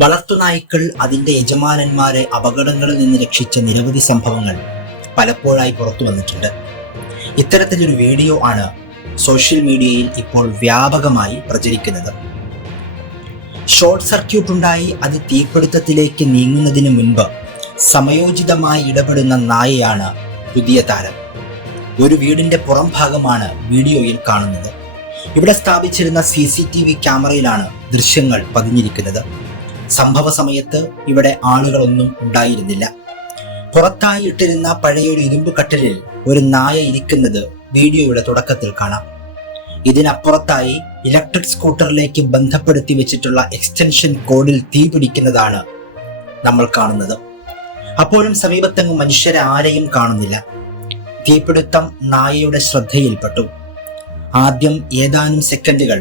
വളർത്തുനായ്ക്കൾ അതിന്റെ യജമാനന്മാരെ അപകടങ്ങളിൽ നിന്ന് രക്ഷിച്ച നിരവധി സംഭവങ്ങൾ പലപ്പോഴായി പുറത്തു വന്നിട്ടുണ്ട്. ഇത്തരത്തിലൊരു വീഡിയോ ആണ് സോഷ്യൽ മീഡിയയിൽ ഇപ്പോൾ വ്യാപകമായി പ്രചരിക്കുന്നത്. ഷോർട്ട് സർക്യൂട്ട് ഉണ്ടായി അത് തീപിടുത്തത്തിലേക്ക് നീങ്ങുന്നതിന് മുൻപ് സമയോചിതമായി ഇടപെടുന്ന നായയാണ് പുതിയ താരം. ഒരു വീടിന്റെ പുറം ഭാഗമാണ് വീഡിയോയിൽ കാണുന്നത്. ഇവിടെ സ്ഥാപിച്ചിരുന്ന CCTV ക്യാമറയിലാണ് ദൃശ്യങ്ങൾ പതിഞ്ഞിരിക്കുന്നത്. സംഭവ സമയത്ത് ഇവിടെ ആളുകളൊന്നും ഉണ്ടായിരുന്നില്ല. പുറത്തായി ഇട്ടിരുന്ന പഴയൊരു ഇരുമ്പ് കട്ടിലിൽ ഒരു നായ ഇരിക്കുന്നത് വീഡിയോയുടെ തുടക്കത്തിൽ കാണാം. ഇതിനപ്പുറത്തായി ഇലക്ട്രിക് സ്കൂട്ടറിലേക്ക് ബന്ധപ്പെടുത്തി വെച്ചിട്ടുള്ള എക്സ്റ്റൻഷൻ കോഡിൽ തീ പിടിക്കുന്നതാണ് നമ്മൾ കാണുന്നത്. അപ്പോഴും സമീപത്തെങ്ങും മനുഷ്യരെ ആരെയും കാണുന്നില്ല. തീപിടുത്തം നായയുടെ ശ്രദ്ധയിൽപ്പെട്ടു. ആദ്യം ഏതാനും സെക്കൻഡുകൾ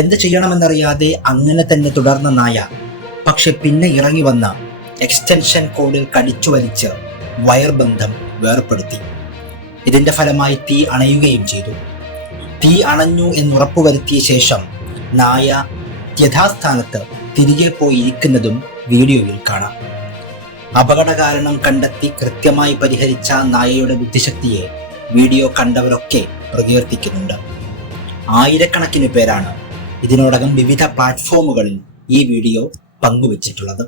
എന്ത് ചെയ്യണമെന്നറിയാതെ അങ്ങനെ തന്നെ തുടർന്ന നായ, പക്ഷെ പിന്നെ ഇറങ്ങി വന്ന എക്സ്റ്റൻഷൻ കോഡിൽ കടിച്ചു വലിച്ച് വയർ ബന്ധം വേർപ്പെടുത്തി. ഇതിന്റെ ഫലമായി തീ അണയുകയും ചെയ്തു. തീ അണഞ്ഞു എന്നുറപ്പുവരുത്തിയ ശേഷം നായ യഥാസ്ഥാനത്ത് തിരികെ പോയി ഇരിക്കുന്നതും വീഡിയോയിൽ കാണാം. അപകട കാരണം കണ്ടെത്തി കൃത്യമായി പരിഹരിച്ച നായയുടെ ബുദ്ധിശക്തിയെ വീഡിയോ കണ്ടവരൊക്കെ പ്രകീർത്തിക്കുന്നുണ്ട്. ആയിരക്കണക്കിന് പേരാണ് ഇതിനോടകം വിവിധ പ്ലാറ്റ്ഫോമുകളിൽ ഈ വീഡിയോ പങ്കുവച്ചിട്ടുള്ളത്.